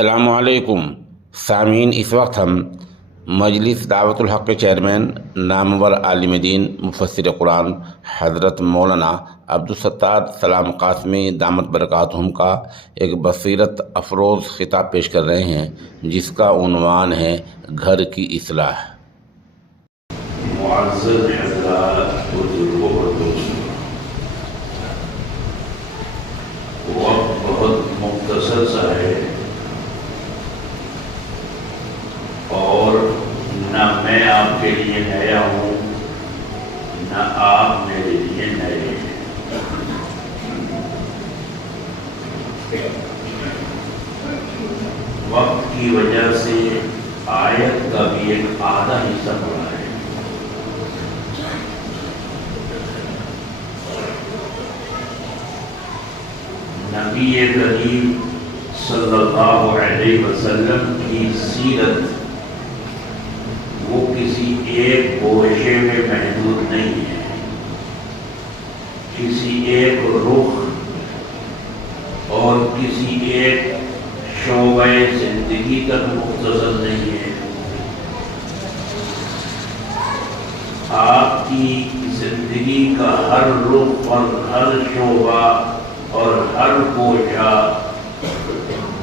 السلام علیکم سامعین، اس وقت ہم مجلس دعوت الحق کے چیئرمین نامور عالم دین مفسر قرآن حضرت مولانا عبدالستار سلام قاسمی دامت برکاتہم کا ایک بصیرت افروز خطاب پیش کر رہے ہیں، جس کا عنوان ہے گھر کی اصلاح۔ معزز حضرات، بزرگوں اور دوستوں، وقت بہت مختصر سا ہے اور نہ میں آپ کے لیے نیا ہوں نہ آپ میرے لیے نئے ہیں۔ وقت کی وجہ سے آیت کا بھی ایک آدھا حصہ پڑا ہے۔ نبی کریم صلی اللہ علیہ وسلم کی سیرت وہ کسی ایک گوشے میں محدود نہیں ہے، کسی ایک رخ اور کسی ایک شعبہ زندگی تک مختصر نہیں ہے۔ آپ کی زندگی کا ہر رخ اور ہر شعبہ اور ہر گوشہ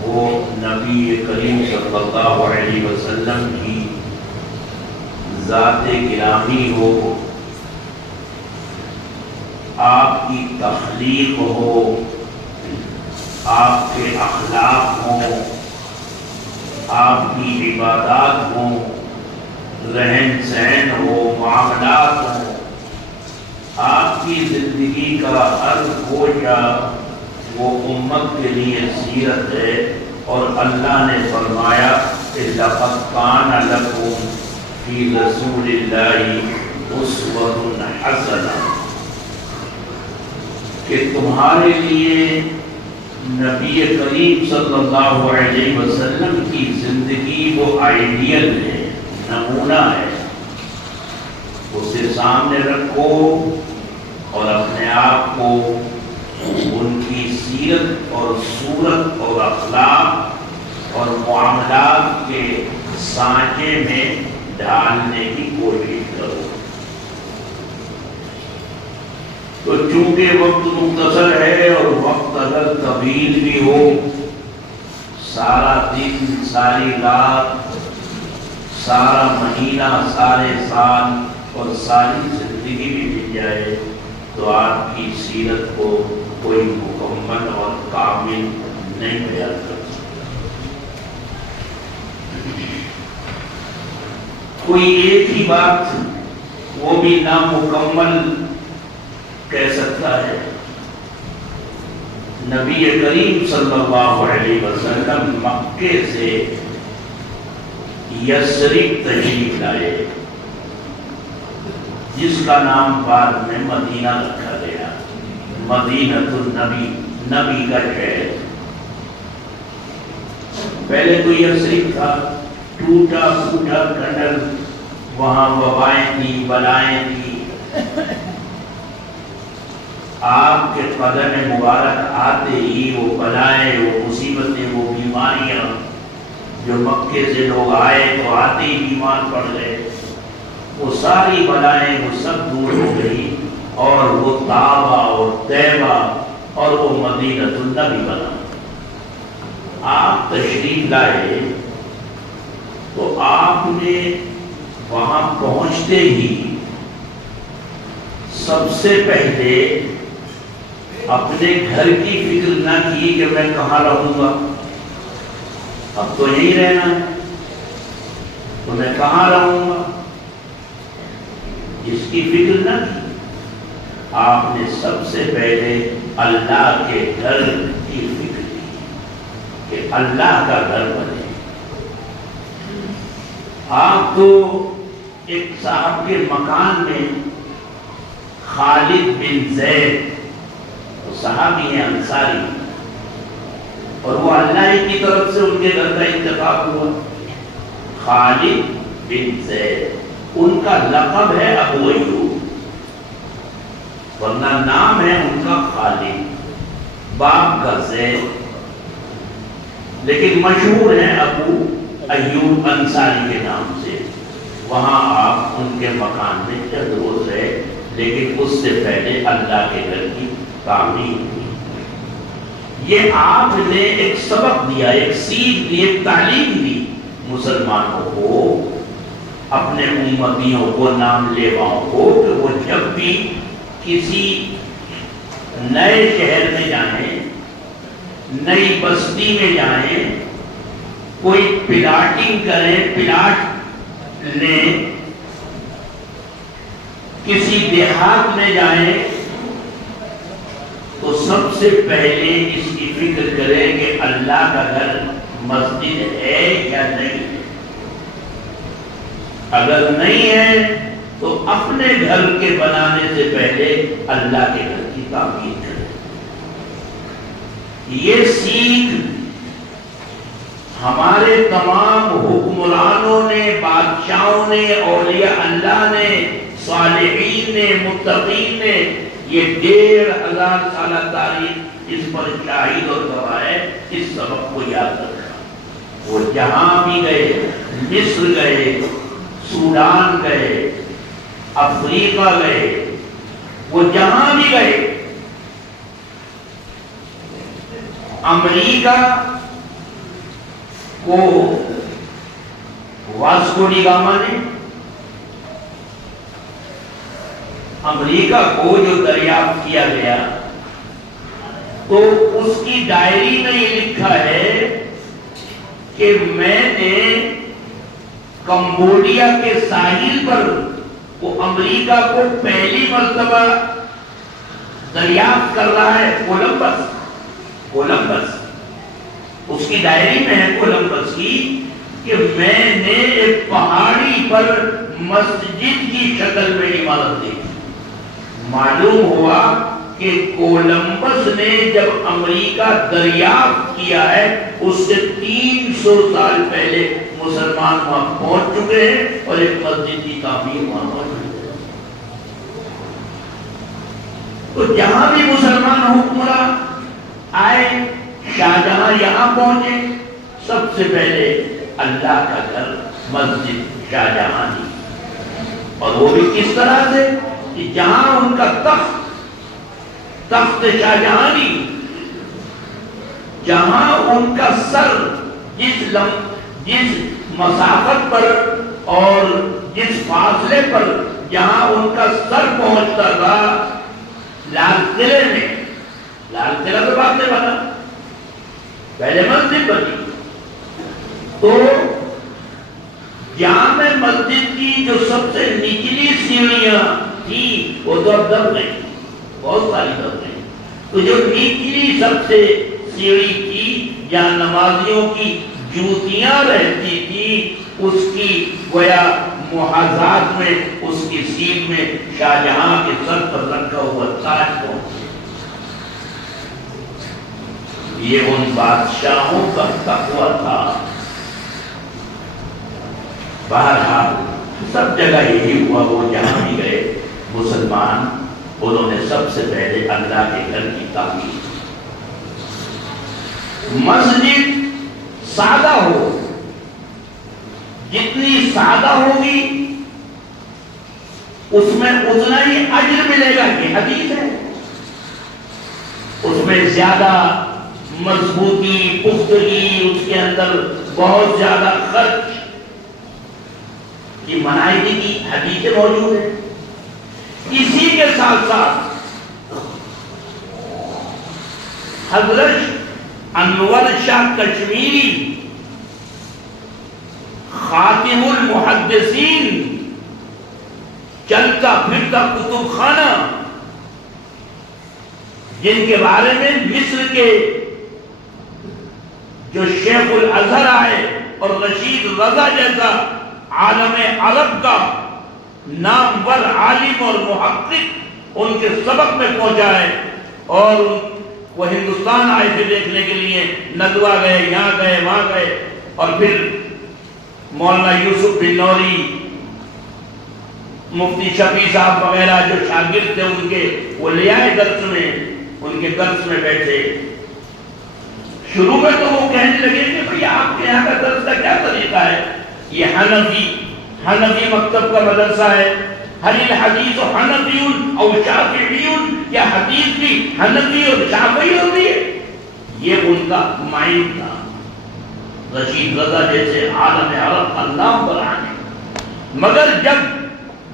وہ نبی کریم صلی اللہ علیہ وسلم کی ذات گرامی ہو، آپ کی تخلیق ہو، آپ کے اخلاق ہوں، آپ کی عبادات ہوں، رہن سہن ہو، معاملات ہوں، آپ کی زندگی کا ہر گوشہ وہ امت کے لیے سیرت ہے۔ اور اللہ نے فرمایا کہ لَقَدْ كَانَ لَكُمْ فِي رَسُولِ اللَّهِ أُسْوَةٌ حَسَنَةٌ، کہ تمہارے لیے نبی کریم صلی اللہ علیہ وسلم کی زندگی وہ آئیڈیل ہے، نمونہ ہے۔ اسے سامنے رکھو اور اپنے آپ کو ان کی سیرت اور صورت اور اخلاق اور معاملات کے سانچے میں ڈالنے کی کوشش کرو۔ تو چونکہ وقت مختصر ہے اور وقت اگر طویل بھی ہو، سارا دن، ساری رات، سارا مہینہ، سارے سال اور ساری زندگی بھی مل جائے تو آپ کی سیرت کو کوئی مکمل اور کامل نہیں بیان کر سکتا۔ کوئی ایک ہی بات وہ بھی نامکمل کہہ سکتا ہے۔ نبی کریم صلی اللہ علیہ وسلم مکے سے یثرب تشریف لائے، جس کا نام بعد میں مدینہ رکھا گیا، مدینہ النبی، نبی کا شہر۔ پہلے تو یثرب تھا، ٹوٹا پھوٹا کھنڈر، وہاں وبائیں تھی، بلائیں تھی۔ آپ کے قدم مبارک آتے ہی وہ بلائیں، وہ مصیبتیں، وہ بیماریاں جو مکے سے لوگ آئے تو آتے ہی بیمار پڑ گئے، وہ ساری بلائیں وہ سب دور ہو گئی اور وہ طابہ اور طیبہ اور وہ مدینہ النبی بنا۔ آپ تشریف لائے تو آپ نے وہاں پہنچتے ہی سب سے پہلے اپنے گھر کی فکر نہ کی کہ میں کہاں رہوں گا، اب تو یہی رہنا ہے تو میں کہاں رہوں گا، اس کی فکر نہ کی۔ آپ نے سب سے پہلے اللہ کے گھر کی فکر کی کہ اللہ کا گھر بنے۔ آپ تو ایک صاحب کے مکان میں خالد بن زید، وہ صحابی ہیں انصاری، اور وہ اللہ کی طرف سے ان کے گھر کا انتخاب ہوا۔ خالد بن زید، ان کا لقب ہے ابو ایوب، ورنہ نام ہے ان کا خالد، باپ کا زید۔ لیکن مشہور ہیں ابو ایوب انصاری کے نام سے. وہاں آپ ان کے مکان میں چند روز رہے، لیکن اس سے پہلے اللہ کے گھر کی تعمیر کی. یہ آپ نے ایک سبق دیا، ایک سیکھ دی، ایک تعلیم دی مسلمانوں کو، اپنے امتیوں کو، نام لیواؤں کو، کہ وہ جب بھی کسی نئے شہر میں جائیں، نئی بستی میں جائیں، کوئی پلاٹنگ کریں، پلاٹ لیں، کسی دیہات میں جائیں، تو سب سے پہلے اس کی فکر کریں کہ اللہ کا گھر مسجد ہے یا نہیں ہے. اگر نہیں ہے تو اپنے گھر کے بنانے سے پہلے اللہ کے گھر کی تعمیر کریں. یہ سیکھ ہمارے تمام حکمرانوں نے، بادشاہوں نے، اولیاء اللہ نے، صالحین نے، متقین نے، یہ 1500 سالہ تاریخ اس پر شاہد اور گواہ ہے. اس سبق کو یاد رکھنا. وہ جہاں بھی گئے، مصر گئے، سوڈان گئے، افریقہ گئے، وہ جہاں بھی گئے، امریکہ کو واسکو ڈی گاما نے، امریکہ کو جو دریافت کیا گیا، تو اس کی ڈائری میں یہ لکھا ہے کہ میں نے کمبوڈیا کے ساحل پر وہ امریکہ کو پہلی مرتبہ دریافت کر رہا ہے. کولمبس اس کی ڈائری میں ہے کولمبس کی، کہ میں نے ایک پہاڑی پر مسجد کی شکل میں عمارت دیکھی. معلوم ہوا کہ کولمبس نے جب امریکہ دریافت کیا ہے، اس سے 300 سال پہلے مسلمان وہاں پہنچ چکے ہیں اور ایک مسجد کی تعمیر وہاں موجود ہے. تو جہاں بھی مسلمان حکمراں آئے، شاہجہاں یہاں پہنچے، سب سے پہلے اللہ کا گھر مسجد شاہجہاں دی. اور وہ بھی کس طرح سے کہ جہاں ان کا تخت شاہجہانی، جہاں ان کا سر جس مسافت پر اور جس فاصلے پر جہاں ان کا سر پہنچتا تھا، لال قلعے میں، لال قلعہ تو بعد میں بنا، پہلے مسجد بنی. تو جامع مسجد کی جو سب سے نچلی سیڑھیاں تھی وہ تو اب دب گئی، بہت ساری دب گئی. تو جو نچلی سب سے سیڑھی تھی جہاں نمازیوں کی جوتیاں رہتی تھی، اس کی گویا محاذات میں، اس کی سیٹ میں شاہجہاں کے سر پر رکھا ہوا تاج پہنچا. یہ ان بادشاہوں کا تقویٰ تھا. بہرحال سب جگہ یہی ہوا. وہ جہاں بھی گئے مسلمان، انہوں نے سب سے پہلے اللہ کے گھر کی تعمیر. مسجد سادہ ہو، جتنی سادہ ہوگی اس میں اتنا ہی اجر ملے گا. یہ حدیث ہے. اس میں زیادہ مضبوطی، پختگی، اس کے اندر بہت زیادہ خرچ کی منائیگی کی حدیثیں موجود ہیں. اسی کے ساتھ ساتھ حضرت انور شاہ کشمیری خاتم المحدثین، چلتا پھرتا کتب خانہ، جن کے بارے میں مصر کے جو شیخ الازہر آئے اور رشید رضا جیسا عالم عرب کا نامور عالم اور محقق ان کے سبق میں پہنچا ہے، اور وہ ہندوستان آئے تھے دیکھنے کے لیے، ندوہ گئے، یہاں گئے، وہاں گئے، اور پھر مولانا یوسف بن نوری، مفتی شفیع صاحب وغیرہ جو شاگرد تھے ان کے، وہ لے آئے درس میں، ان کے درس میں بیٹھے. شروع میں تو وہ کہنے لگے کہ بھئی آپ کے یہاں کا درس کا کیا طریقہ ہے؟ یہ حنفی مکتب کا مدرسہ ہے، حل الحدیث حنفی او شافعی، یا حدیث بھی حنفی اور شافعی ہوتی ہے؟ یہ ان کا مائنڈ تھا۔ رشید رضا جیسے عالم عرب کا نام بنانے، مگر جب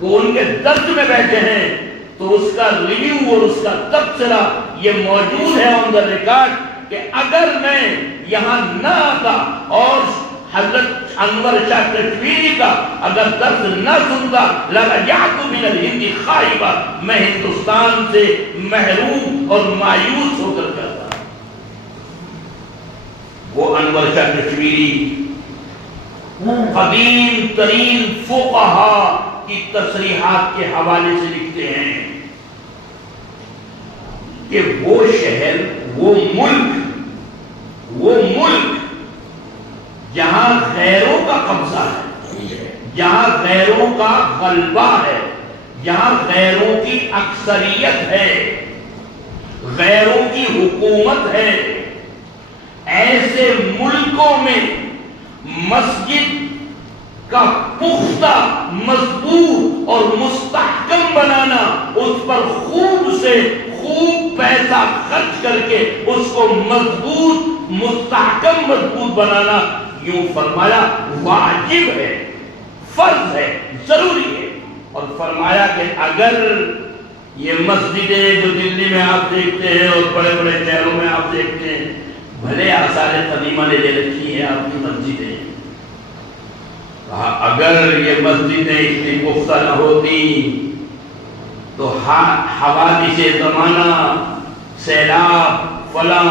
وہ ان کے درس میں بیٹھے ہیں تو اس کا ریویو اور اس کا تبصرہ یہ موجود ہے آن دا ریکارڈ کہ اگر میں یہاں نہ آتا اور حضرت انور شاہ کشمیری کا اگر درس نہ سنتا لَرَجَعْتُ مِنَ الْهِنْدِ خَائِبًا، میں ہندوستان سے محروم اور مایوس ہو کر جاتا۔ وہ انور شاہ کشمیری قدیم ترین فقہا کی تصریحات کے حوالے سے لکھتے ہیں کہ وہ شہر، وہ ملک جہاں غیروں کا قبضہ ہے، جہاں غیروں کا غلبہ ہے، جہاں غیروں کی اکثریت ہے، غیروں کی حکومت ہے، ایسے ملکوں میں مسجد کا پختہ، مضبوط اور مستحکم بنانا، اس پر خوب سے خوب پیسہ خرچ کر کے اس کو مستحکم مضبوط بنانا، یوں فرمایا واجب ہے، فرض ہے، ضروری ہے۔ اور فرمایا کہ اگر یہ مسجدیں جو دلی میں آپ دیکھتے ہیں اور بڑے بڑے شہروں میں آپ دیکھتے ہیں، بھلے آثار قدیمہ نے لے رکھی ہیں آپ کی مسجدیں، اگر یہ مسجدیں اتنی پختہ نہ ہوتی تو حوادث زمانہ، سیلاب، فلاں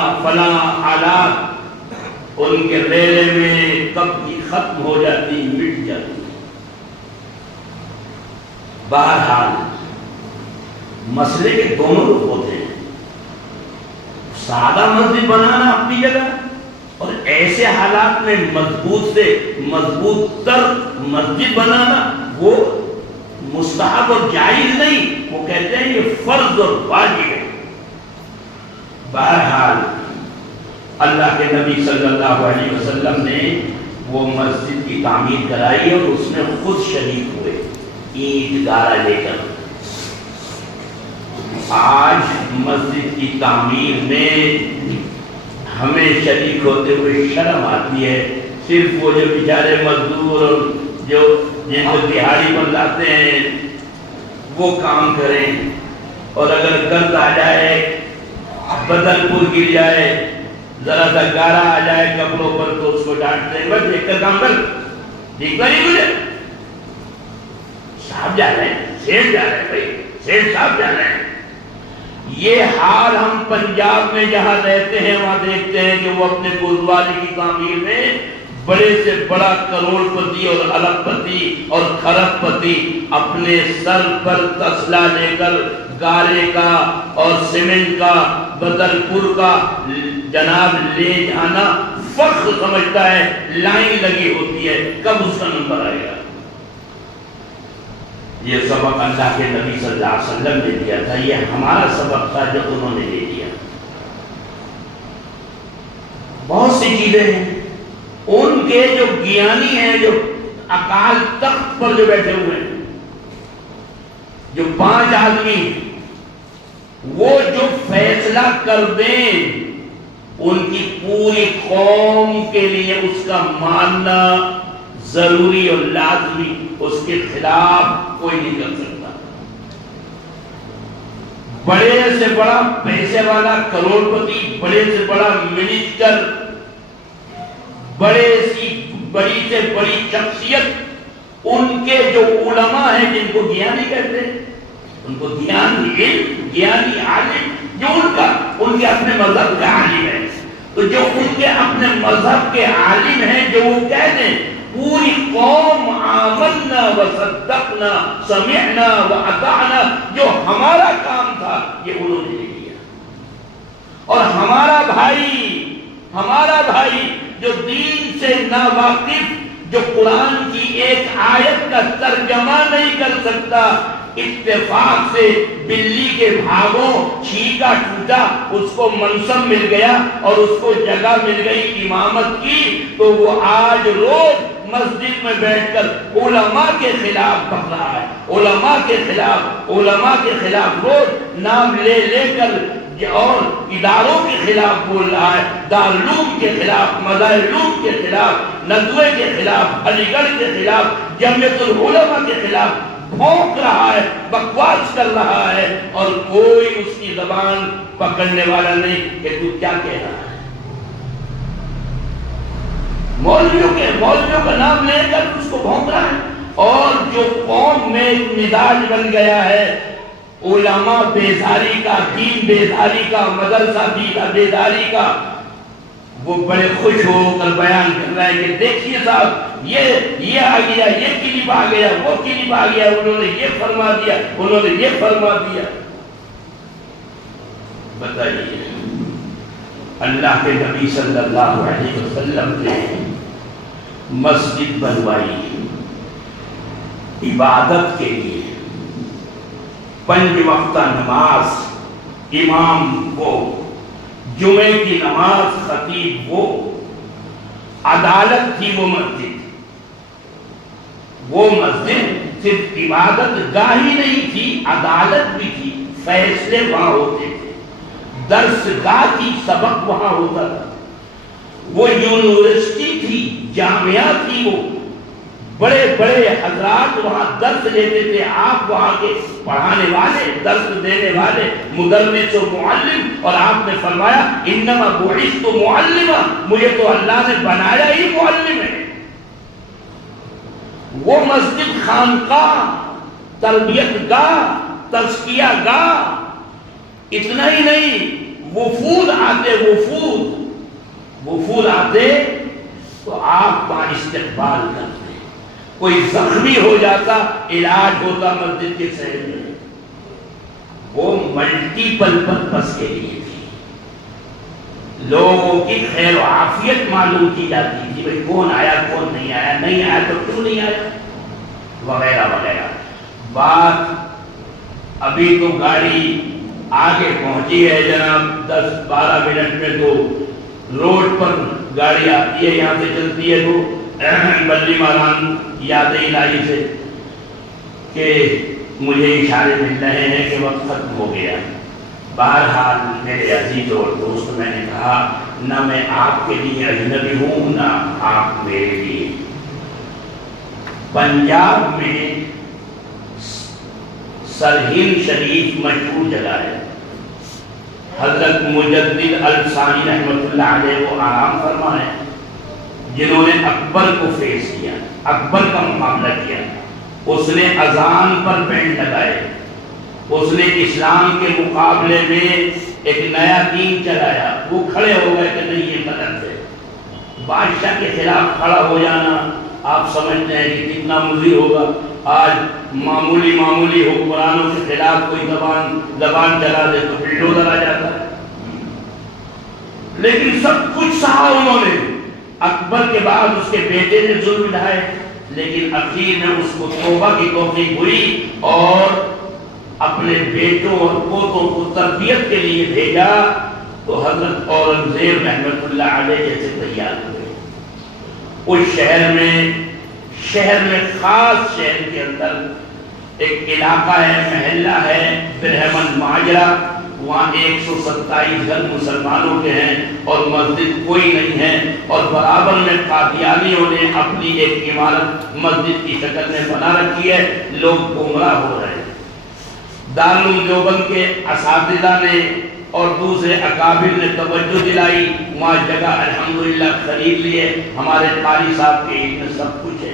حالات ان کے ریلے میں کب کی ختم ہو جاتی، مٹ جاتی۔ بہرحال مسئلے کے دونوں رخ ہوتے ہیں، سادہ مسجد بنانا اپنی جگہ، اور ایسے حالات میں مضبوط سے مضبوط تر مسجد بنانا وہ مستحب اور جائز نہیں، وہ کہتے ہیں یہ فرض اور واجب ہے۔ بہرحال اللہ کے نبی صلی اللہ علیہ وسلم نے وہ مسجد کی تعمیر کرائی اور اس میں خود شریک ہوئے، اینٹ گارا لے کر۔ آج مسجد کی تعمیر میں ہمیں شریک ہوتے ہوئے شرم آتی ہے، صرف وہ جو بیچارے مزدور اور جو جن کو دیہاڑی بناتے ہیں وہ کام کریں، اور اگر گرد آ جائے، بدل پور گر جائے، ذرا سا گارا آ جائے کپڑوں پر تو اس کو ڈانٹتے ہیں، بس دیکھ کر کام کر، دیکھ کر ہی مجھے صاحب جا رہے ہیں، سیٹ جا رہے ہیں، بھائی سیٹ صاحب جا رہے ہیں۔ یہ حال ہم پنجاب میں جہاں رہتے ہیں وہاں دیکھتے ہیں کہ وہ اپنے گردوارے کی تعمیر میں بڑے سے بڑا کروڑ پتی اور ارب پتی اور کھرب پتی اپنے سر پر تسلا لے کر گارے کا اور سیمنٹ کا، بدل پور کا جناب لے جانا فخر سمجھتا ہے، لائن لگی ہوتی ہے کب اس کا نمبر آئے گا۔ یہ سبق اللہ کے نبی صلی اللہ علیہ وسلم نے دیا تھا، یہ ہمارا سبق تھا جو انہوں نے دے دیا۔ بہت سی چیزیں ہیں، ان کے جو گیانی ہیں، جو اکال تخت پر جو بیٹھے ہوئے ہیں، جو 5 آدمی، وہ جو فیصلہ کر دیں ان کی پوری قوم کے لیے اس کا ماننا ضروری اور لازمی، اس کے خلاف کوئی نہیں کر سکتا۔ بڑے سے بڑا پیسے والا کروڑ پتی، بڑے سے بڑا منسٹر، بڑی سے بڑی شخصیت، ان کے جو علماء ہیں جن کو گیانی کہتے ہیں، ان کو گیانی عالم، جو ان کے اپنے مذہب کا عالم ہے، تو جو ان کے اپنے مذہب کے عالم ہیں، جو وہ کہہ دیں پوری قوم آمنا وصدقنا سمعنا واطعنا، جو ہمارا کام تھا یہ انہوں نے کیا۔ اور ہمارا بھائی جو دین سے ناواقف، جو قرآن کی ایک آیت کا ترجمہ نہیں کر سکتا، اتفاق سے بلی کے بھاگوں چھینکا ٹوٹا، اس کو منصب مل گیا اور اس کو جگہ مل گئی امامت کی، تو وہ آج روز مسجد میں بیٹھ کر علماء کے خلاف بک رہا ہے، علماء کے خلاف روز نام لے لے کر اور اداروں کے خلاف بول رہا ہے، دارالعلوم کے خلاف، مدارالعلوم کے خلاف، ندوے کے خلاف، علی گڑھ کے خلاف، جمعیت العلماء کے خلاف بھونک رہا ہے، بکواس کر رہا ہے، اور کوئی اس کی زبان پکڑنے والا نہیں کہ تو کیا کہہ رہا ہے۔ مولویوں کا نام لے کر اس کو بھونک رہا ہے، اور جو قوم میں مزاج بن گیا ہے علماء بیزاری کا، دین بیزاری کا، مدرسہ بیزاری کا، وہ بڑے خوش ہو کر بیان کر رہا ہے کہ دیکھیے صاحب یہ آ گیا، یہ کلپ آ گیا، وہ کلپ آ گیا، انہوں نے یہ فرما دیا، انہوں نے یہ فرما دیا۔ بتائیے اللہ کے نبی صلی اللہ علیہ وسلم نے مسجد بنوائی عبادت کے لیے، 5 وقتہ نماز امام وہ، جمعے کی نماز خطیب وہ، عدالت تھی وہ مسجد صرف عبادت گاہ ہی نہیں تھی، عدالت بھی تھی، فیصلے وہاں ہوتے تھے، درس گاہ تھی، سبق وہاں ہوتا تھا، وہ یونیورسٹی تھی، جامعہ تھی، وہ بڑے بڑے حضرات وہاں درس لیتے تھے، آپ وہاں کے پڑھانے والے، درس دینے والے، مدرس و معلم، اور آپ نے فرمایا انما بعثت معلما، مجھے تو اللہ نے بنایا ہی معلم ہے۔ وہ مسجد خانقاہ، تربیت گاہ، تزکیہ گاہ، اتنا ہی نہیں، وفود آتے تو آپ کا استقبال کرتے، کوئی زخمی ہو جاتا علاج ہوتا مسجد کے شہر میں، وہ ملٹیپل پرپس کے لیے تھی، لوگوں کی خیر و عافیت معلوم کی جاتی تھی، بھئی کون آیا کون نہیں آیا، نہیں آیا تو کیوں نہیں آیا، وغیرہ وغیرہ۔ بات ابھی تو گاڑی آگے پہنچی ہے جناب، 10-12 منٹ میں تو روڈ پر گاڑی آتی ہے، یہاں سے چلتی ہے تو بلی ماران یاد الہی سے کہ مجھے اشارے مل رہے ہیں کہ وقت ختم ہو گیا۔ بہرحال میرے عزیز اور دوست، میں نے کہا نہ میں آپ کے لیے اجنبی ہوں نہ آپ میرے لیے۔ پنجاب میں سرہند شریف مشہور جگہ ہے، حضرت مجدد الثانی رحمۃ اللہ علیہ وہ آرام فرما ہے، جنہوں نے اکبر کو فیس کیا، اکبر کا مقابلہ کیا، اس نے اذان پر بینڈ لگائے، اس نے اسلام کے مقابلے میں ایک نیا دین چلایا، وہ کھڑے ہو گئے کہ نہیں یہ غلط ہے۔ بادشاہ کے خلاف کھڑا ہو جانا آپ سمجھتے ہیں کہ کتنا مضر ہوگا، آج معمولی حکمرانوں کے خلاف کوئی زبان چلا دے تو بلڈوزر آ جاتا ہے، لیکن سب کچھ سہا انہوں نے۔ اکبر کے بعد اس کے بیٹے نے ظلم ڈھائے، لیکن اخیر میں اس کو توبہ کی توفیق ہوئی اور اپنے بیٹوں اور پوتوں کو تربیت کے لیے بھیجا، تو حضرت اورنگزیب رحمۃ اللہ علیہ جیسے تیار ہوئے۔ اس شہر میں خاص شہر کے اندر ایک علاقہ ہے، محلہ ہے برہمن ماجرا، وہاں 127 گھر مسلمانوں کے ہیں اور مسجد کوئی نہیں ہے، اور برابر میں قادیانیوں نے اپنی ایک عمارت مسجد کی شکل میں بنا رکھی ہے، لوگ گمراہ ہو رہے ہیں۔ دارالعلوم دیوبند کے اساتذہ نے اور دوسرے اکابر نے توجہ دلائی، وہاں جگہ الحمدللہ خرید لیے، ہمارے قاری صاحب کے علم میں سب کچھ ہے،